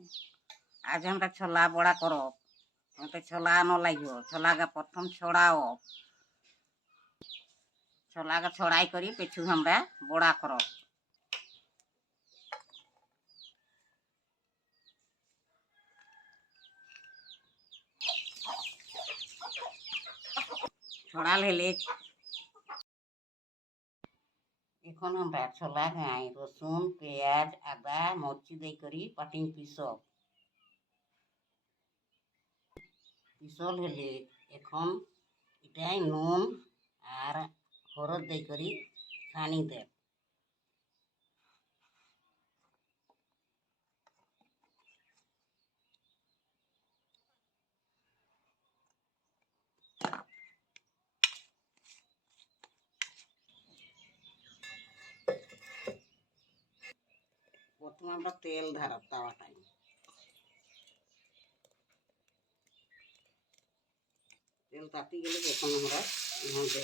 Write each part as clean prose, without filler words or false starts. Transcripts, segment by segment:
आज हमरा छोला बड़ा करो मत छोला न लगे छोला का प्रथम छोड़ाओ छोला का छोड़ाई करी पेछू हमरा बड़ा करो छोड़ा ले এখন আমরা ছোলা গাই রসুন পেঁয়াজ আদা মরচি দিয়ে করি পাটিং পিসল হলে এখন এটাই নুন আর হলুদ দিয়ে করি ছানি দে প্রথমে আমরা তেল ধারাব তাওয়াটাই তেল তাতি গেলে এখন আমরা এখানে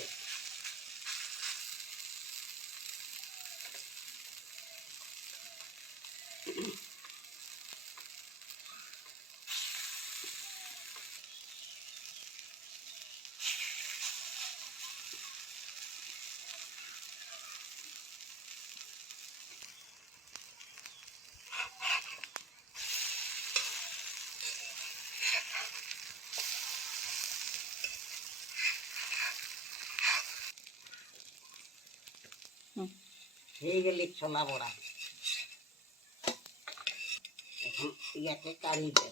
হয়ে গেলে ছোলা বড়া এখন ইয়াকে কাড়ি দে